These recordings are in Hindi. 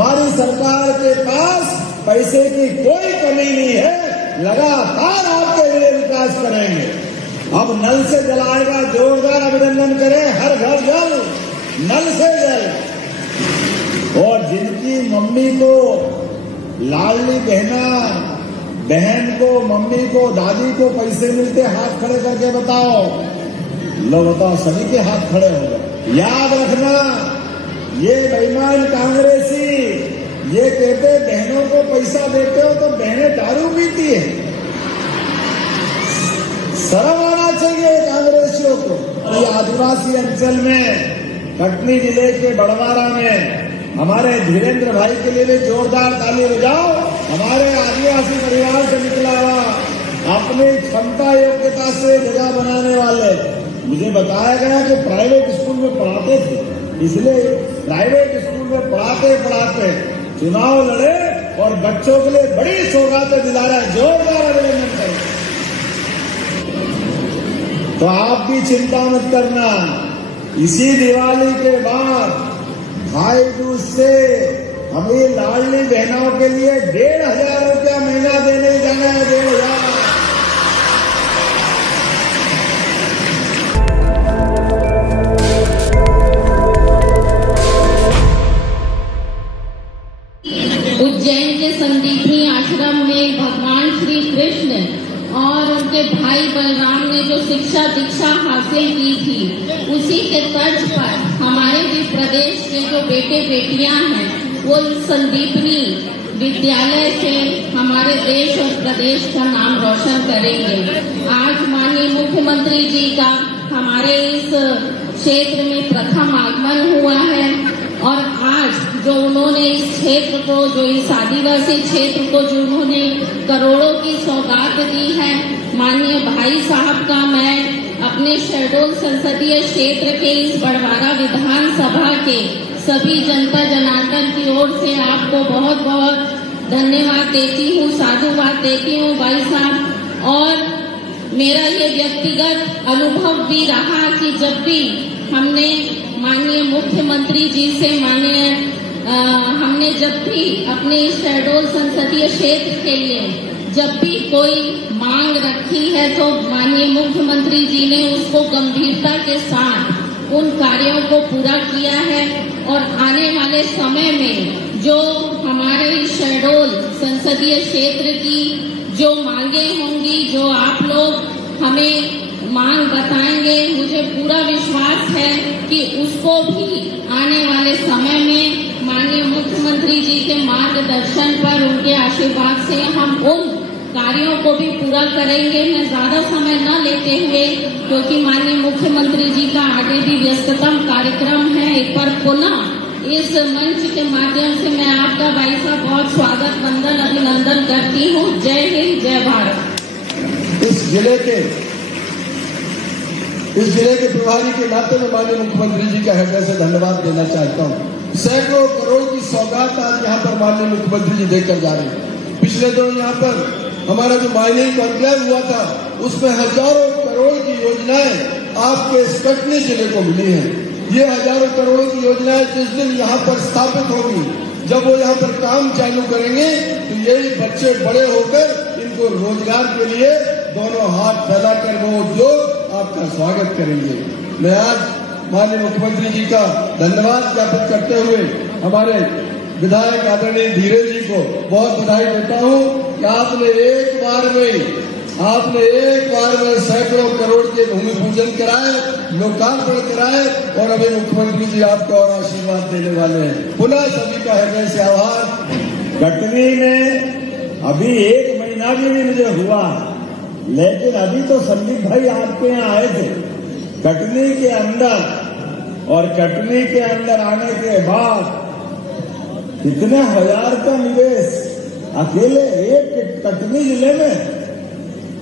हमारी सरकार के पास पैसे की कोई कमी नहीं है, लगातार आपके लिए विकास करेंगे। अब नल से जल आएगा, जोरदार अभिनंदन करें। हर घर जल, नल से जल। और जिनकी मम्मी को लाडली बहन को, मम्मी को, दादी को पैसे मिलते, हाथ खड़े करके बताओ। लो बताओ, सभी के हाथ खड़े हो गए। याद रखना, ये बेईमान कांग्रेसी ये कहते बहनों को पैसा देते हो तो बहनें दारू पीती है। शर्म आना चाहिए कांग्रेसियों को। ये आदिवासी अंचल में कटनी जिले के बड़वारा में हमारे धीरेन्द्र भाई के लिए भी जोरदार ताली बजाओ। हमारे आदिवासी परिवार से निकला हुआ, अपनी क्षमता योग्यता से जगह बनाने वाले। मुझे बताया गया कि प्राइवेट स्कूल में पढ़ाते थे, इसलिए प्राइवेट स्कूल में पढ़ाते चुनाव लड़े और बच्चों के लिए बड़ी सौगातें दिला रहा है। जोरदार अभिनंदन करें। तो आप भी चिंता मत करना, इसी दिवाली के बाद भाई दूज से हमें लाडली बहनों के लिए 1,500 रुपया महीना देने जाना है। 1,500। उज्जैन के संदीपनी आश्रम में भगवान श्री कृष्ण और उनके भाई बलराम ने जो शिक्षा दीक्षा हासिल की थी, उसी के तर्ज पर हमारे भी प्रदेश के जो बेटे बेटियां हैं वो संदीपनी विद्यालय से हमारे देश और प्रदेश का नाम रोशन करेंगे। आज माननीय मुख्यमंत्री जी का हमारे इस क्षेत्र में प्रथम आगमन हुआ है और आज जो उन्होंने इस क्षेत्र को, जो इस आदिवासी क्षेत्र को जो उन्होंने करोड़ों की सौगात दी है, माननीय भाई साहब का मैं अपने शहडोल संसदीय क्षेत्र के इस बड़वारा विधानसभा के सभी जनता जनार्दन की ओर से आपको बहुत बहुत धन्यवाद देती हूँ, साधुवाद देती हूँ भाई साहब। और मेरा ये व्यक्तिगत अनुभव भी रहा कि जब भी हमने माननीय मुख्यमंत्री जी से हमने जब भी अपने शहडोल संसदीय क्षेत्र के लिए जब भी कोई मांग रखी है तो माननीय मुख्यमंत्री जी ने उसको गंभीरता के साथ उन कार्यों को पूरा किया है। और आने वाले समय में जो हमारे शहडोल संसदीय क्षेत्र की जो मांगे होंगी, जो आप लोग हमें मांग बताएंगे, मुझे पूरा विश्वास है कि उसको भी आने वाले समय में माननीय मुख्यमंत्री जी के मार्गदर्शन पर, उनके आशीर्वाद से हम उन कार्यों को भी पूरा करेंगे। मैं ज्यादा समय न लेते हुए, क्योंकि माननीय मुख्यमंत्री जी का आगे भी व्यस्ततम कार्यक्रम है, एक बार पुनः इस मंच के माध्यम से मैं आपका भाई साहब बहुत स्वागत, वंदन, अभिनंदन करती हूँ। जय हिंद, जय भारत। इस जिले के प्रभारी के नाते में माननीय मुख्यमंत्री जी का हृदय से धन्यवाद देना चाहता हूँ। सैकड़ों करोड़ की सौगात आज यहाँ पर माननीय मुख्यमंत्री जी देकर जा रहे हैं। पिछले दिनों यहाँ पर हमारा जो माइनिंग कॉन्क्लेव हुआ था, उसमें हजारों करोड़ की योजनाएं आपके कटनी जिले को मिली हैं। ये हजारों करोड़ों की योजनाएं जिस दिन यहाँ पर स्थापित होगी, जब वो यहाँ पर काम चालू करेंगे, तो यही बच्चे बड़े होकर इनको रोजगार के लिए दोनों हाथ फैलाकर वो उद्योग आपका स्वागत करेंगे। मैं आज माननीय मुख्यमंत्री जी का धन्यवाद ज्ञापित करते हुए हमारे विधायक आदरणीय धीरेन्द्र जी को बहुत बधाई देता हूँ कि आपने एक बार में सैकड़ों करोड़ के भूमि पूजन कराए, लोकार्पण कराए और अभी मुख्यमंत्री जी आपको और आशीर्वाद देने वाले हैं। पुनः सभी का हृदय से आभार। कटनी में अभी 1 महीना भी नहीं मुझे हुआ, लेकिन अभी तो संदीप भाई आपके यहाँ आए थे कटनी के अंदर, और कटनी के अंदर आने के बाद कितने हजार का निवेश अकेले एक कटनी जिले में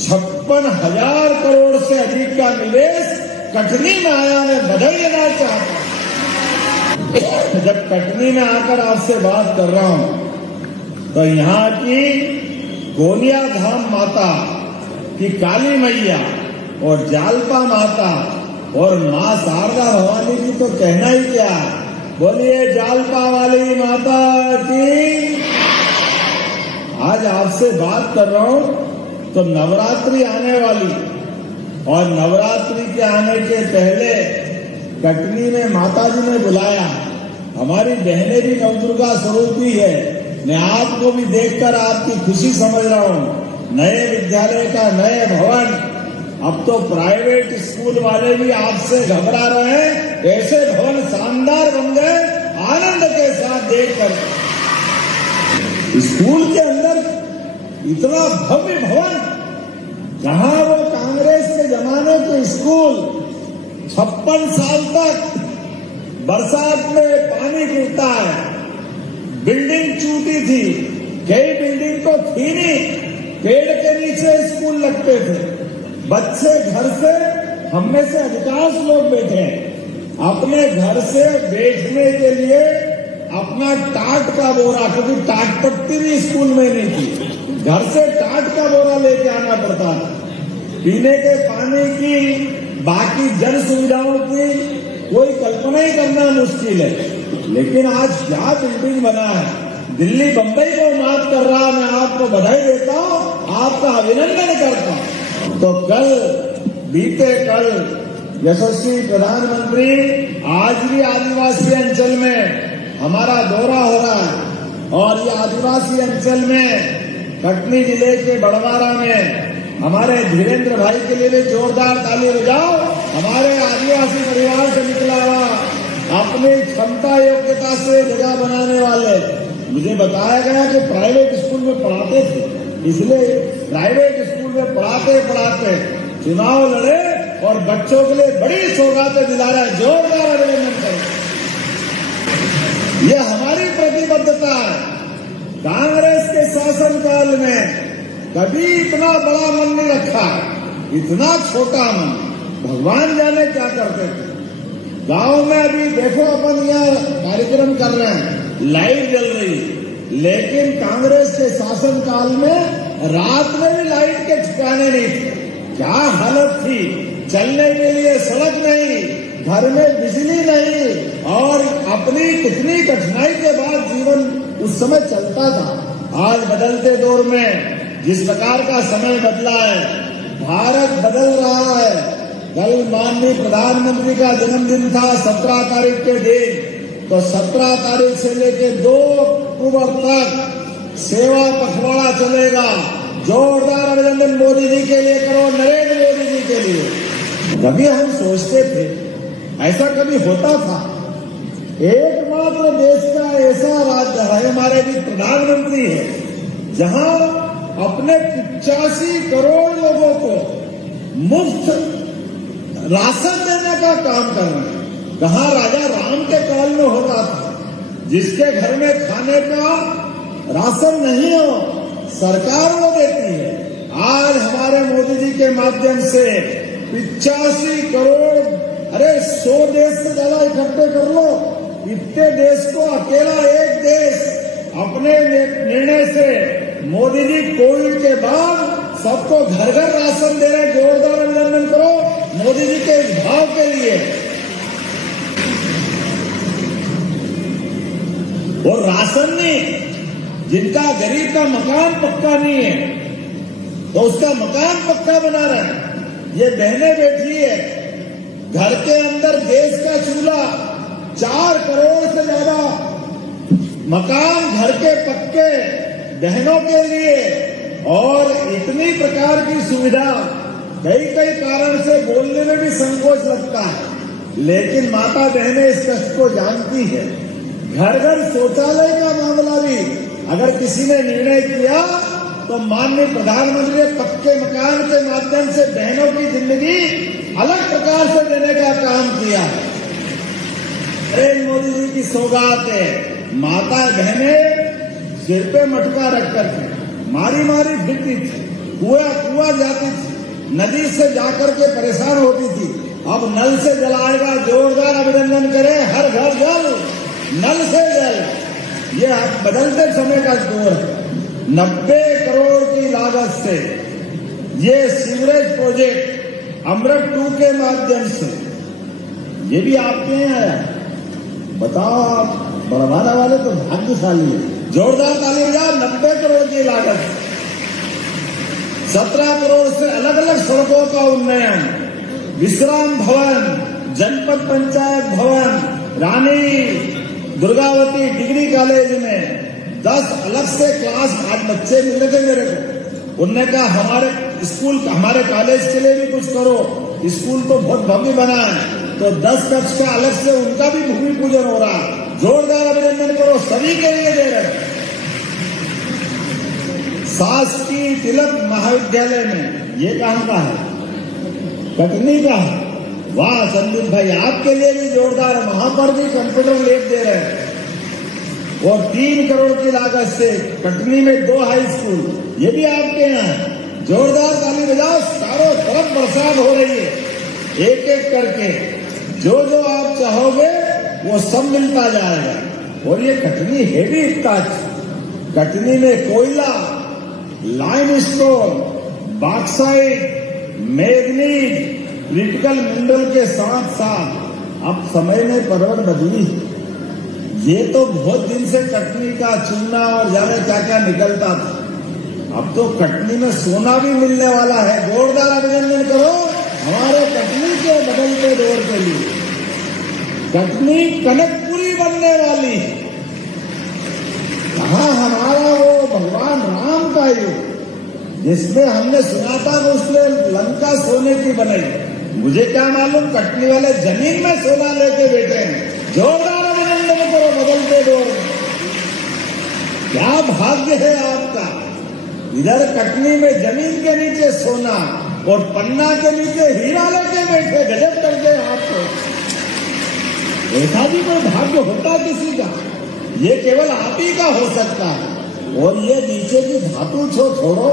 56,000 करोड़ से अधिक का निवेश कटनी में आया। मैं बधाई देना चाहता हूं। जब कटनी में आकर आपसे बात कर रहा हूं तो यहाँ की गोनिया धाम माता की काली मैया और जालपा माता और मां शारदा भवानी की तो कहना ही क्या। बोलिए जालपा वाली माता की। आज आपसे बात कर रहा हूं तो नवरात्रि आने वाली, और नवरात्रि के आने के पहले कटनी में माताजी ने बुलाया। हमारी बहनें भी नवदुर्गा स्वरूपी है। मैं आपको भी देखकर आपकी खुशी समझ रहा हूं। नए विद्यालय का नए भवन, अब तो प्राइवेट स्कूल वाले भी आपसे घबरा रहे हैं। ऐसे भवन शानदार बन गए, आनंद के साथ देखकर। स्कूल के अंदर इतना भव्य भवन, जहां वो कांग्रेस के जमाने के स्कूल 56 साल तक बरसात में पानी गिरता है, बिल्डिंग टूटी थी, कई बिल्डिंग तो थी नहीं, पेड़ के नीचे स्कूल लगते थे। बच्चे घर से, हम में से अधिकांश लोग बैठे, अपने घर से बैठने के लिए अपना टाट का बोरा, क्योंकि टाट पट्टी भी स्कूल में नहीं थी, घर से टाट का बोरा लेके आना पड़ता था। पीने के पानी की, बाकी जन सुविधाओं की कोई कल्पना ही करना मुश्किल है। लेकिन आज क्या बिल्डिंग बना है, दिल्ली बंबई को मात कर रहा। मैं आपको बधाई देता हूं, आपका अभिनंदन करता हूं। तो कल, बीते कल यशस्वी प्रधानमंत्री आज भी आदिवासी अंचल में हमारा दौरा हो रहा है, और ये आदिवासी अंचल में कटनी जिले के बड़वारा में हमारे धीरेन्द्र भाई के लिए भी जोरदार ताली बजाओ। हमारे आदिवासी परिवार से निकला हुआ, अपनी क्षमता योग्यता से जगह बनाने वाले। मुझे बताया गया कि प्राइवेट स्कूल में पढ़ाते थे, इसलिए प्राइवेट स्कूल में पढ़ाते पढ़ाते चुनाव लड़े और बच्चों के लिए बड़ी सौगातें दिला रहा है। जोरदार अभिनंदन करें। ये हमारी प्रतिबद्धता है। कांग्रेस के शासनकाल में कभी इतना बड़ा मन नहीं रखा, इतना छोटा मन, भगवान जाने क्या करते थे। गांव में अभी देखो, अपन यहाँ कार्यक्रम कर रहे हैं, लाइट जल रही, लेकिन कांग्रेस के शासनकाल में रात में भी लाइट के ठिकाने नहीं थे। क्या हालत थी, चलने के लिए सड़क नहीं, घर में बिजली नहीं, और अपनी कितनी कठिनाई के बाद जीवन उस समय चलता था। आज बदलते दौर में जिस प्रकार का समय बदला है, भारत बदल रहा है। कल माननीय प्रधानमंत्री का जन्मदिन था 17 तारीख के दिन, तो 17 तारीख से लेकर 2 अक्टूबर तक सेवा पखवाड़ा चलेगा। जोरदार अभिनंदन मोदी जी के लिए करो, नरेंद्र मोदी जी के लिए। कभी हम सोचते थे, ऐसा कभी होता था? एकमात्र देश का ऐसा राज्य है, हमारे भी प्रधानमंत्री है, जहां अपने 85 करोड़ लोगों को मुफ्त राशन देने का काम कर रहे हैं। कहा राजा राम के काल में होता था, जिसके घर में खाने का राशन नहीं हो, सरकार वो देती है। आज हमारे मोदी जी के माध्यम से 85 करोड़, अरे 100 देश से ज्यादा इकट्ठे कर लो, इतने देश को अकेला एक देश अपने निर्णय से, मोदी जी कोविड के बाद सबको घर घर राशन दे रहे। जोरदार अभिनंदन करो मोदी जी के इस भाव के लिए। और राशन नहीं, जिनका गरीब का मकान पक्का नहीं है, तो उसका मकान पक्का बना रहे हैं। ये बहनें बैठी है, घर के अंदर गैस का चूल्हा, 4 करोड़ से ज्यादा मकान घर के पक्के बहनों के लिए, और इतनी प्रकार की सुविधा। कई कारण से बोलने में भी संकोच लगता है, लेकिन माता बहनें इस कष्ट को जानती है। घर घर शौचालय का मामला भी अगर किसी ने निर्णय किया, तो माननीय प्रधानमंत्री ने पक्के मकान के माध्यम से बहनों की जिंदगी अलग प्रकार से देने का काम किया। नरेंद्र मोदी जी की सौगात है। माता बहनें सिर पे मटका रखकर के मारी मारी फिरती थी, कुआं जाती थी, नदी से जाकर के परेशान होती थी। अब नल से जलाएगा। जोरदार अभिनंदन करें। हर घर जल, नल से जल। ये बदलते समय का दौर है। 90 करोड़ की लागत से ये सीवरेज प्रोजेक्ट अमृत 2 के माध्यम से, ये भी आपके यहाँ आया, बताओ आप, बढ़वाने वाले तो भाग्यशाली है। जोरदार ताली बजाओ। 90 करोड़ की लागत, 17 करोड़ से अलग अलग सड़कों का उन्नयन, विश्राम भवन, जनपद पंचायत भवन, रानी दुर्गावती डिग्री कॉलेज में 10 अलग से क्लास। आज बच्चे मिले थे मेरे को, उनने कहा हमारे स्कूल, हमारे कॉलेज के लिए भी कुछ करो, स्कूल तो बहुत भव्य बना है, तो 10 कक्ष का अलग से उनका भी भूमि पूजन हो रहा है। जोरदार अभिनंदन करो, सभी के लिए दे रहे हैं। शासकीय तिलक महाविद्यालय में, ये कहां का है? कटनी का है। वाह संदीप भाई, आपके लिए भी जोरदार, वहां पर भी कंप्यूटर लैब दे रहे हैं। और 3 करोड़ की लागत से कटनी में 2 हाई स्कूल, ये भी आपके यहाँ है। जोरदार ताली बजाओ। चारों तरफ बरसात हो रही है, एक एक करके जो जो आप चाहोगे वो सब मिलता जाएगा। और ये कटनी है भी इतना अच्छा। कटनी में कोयला, limestone, bauxite, manganese, critical mineral के साथ साथ अब समय में परवड़ बदली। ये तो बहुत दिन से कटनी का चूना और जाने क्या क्या निकलता था, अब तो कटनी में सोना भी मिलने वाला है। जोरदार अभिनंदन करो हमारे कटनी के बदलते दौर के लिए। कटनी कनकपुरी बनने वाली है। कहाँ हमारा वो भगवान राम का युग, जिसमें हमने सुना था कि उसने लंका सोने की बनाई। मुझे क्या मालूम, कटनी वाले जमीन में सोना लेके बैठे हैं। जोरदार अभिनंदन करो बदलते दौर में। क्या भाग्य है आपका, इधर कटनी में जमीन के नीचे सोना और पन्ना के नीचे हीरा लेके बैठे। गजब करके आपको, ऐसा भी कोई भाग्य होता किसी का? ये केवल आप ही का हो सकता है। और ये नीचे की धातु छोड़ो,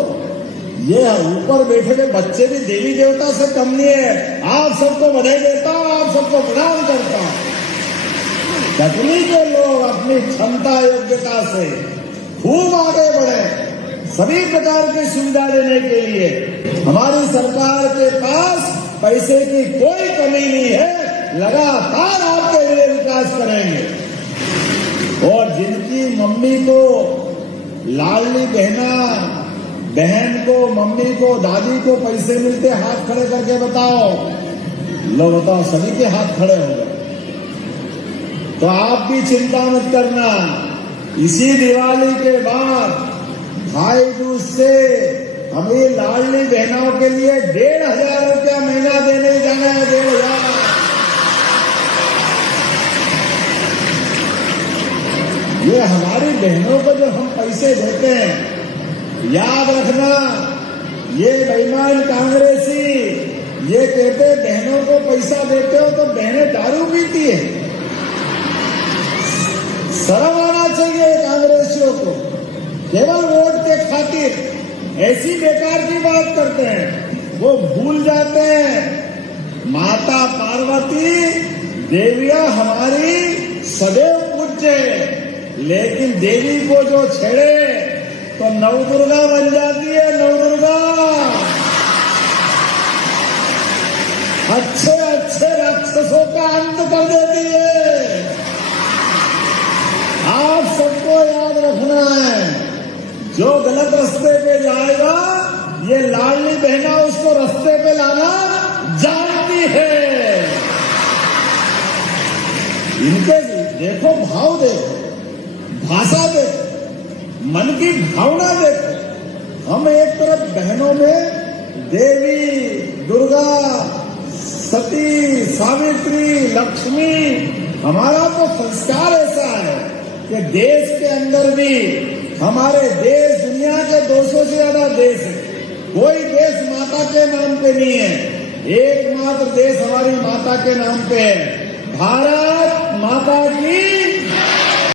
ये ऊपर बैठे हुए बच्चे भी देवी देवता से कम नहीं है। आप सबको बधाई देता हूं, आप सबको प्रणाम करता हूं। कटनी के लोग अपनी क्षमता योग्यता से खूब आगे बढ़े, सभी प्रकार की सुविधा देने के लिए हमारी सरकार के पास पैसे की कोई कमी नहीं है। लगातार आपके लिए विकास करेंगे। और जिनकी मम्मी को, लाडली बहन को, मम्मी को, दादी को पैसे मिलते, हाथ खड़े करके बताओ। लो बताओ, सभी के हाथ खड़े हो गए। तो आप भी चिंता मत करना, इसी दिवाली के बाद भाई दूज से हमें लाडली बहनों के लिए 1,500 रुपया महीना देने जाना है। 1,500। ये हमारी बहनों को जो हम पैसे देते हैं, याद रखना, ये बेईमान कांग्रेसी ये कहते बहनों को पैसा देते हो तो बहनें दारू पीती है। शर्म आना चाहिए कांग्रेसियों को, केवल वोट के खातिर ऐसी बेकार की बात करते हैं। वो भूल जाते हैं माता पार्वती देवियां हमारी सदैव पूज्य है, लेकिन देवी को जो छेड़े तो नवदुर्गा बन जाती है। नवदुर्गा अच्छे अच्छे राक्षसों का अंत कर देती है। आप सबको याद रखना है, जो गलत रास्ते पे जाएगा ये लाडली बहना उसको रास्ते पे लाना जानती है। इनके देखो भाव, देखो भाषा, देखो मन की भावना, देखो। हम एक तरफ बहनों में देवी, दुर्गा, सती, सावित्री, लक्ष्मी, हमारा तो संस्कार ऐसा है कि देश के अंदर भी हमारे देश, दुनिया के 200 से ज्यादा देश है, कोई देश माता के नाम पे नहीं है। एकमात्र देश हमारी माता के नाम पे है। भारत माता की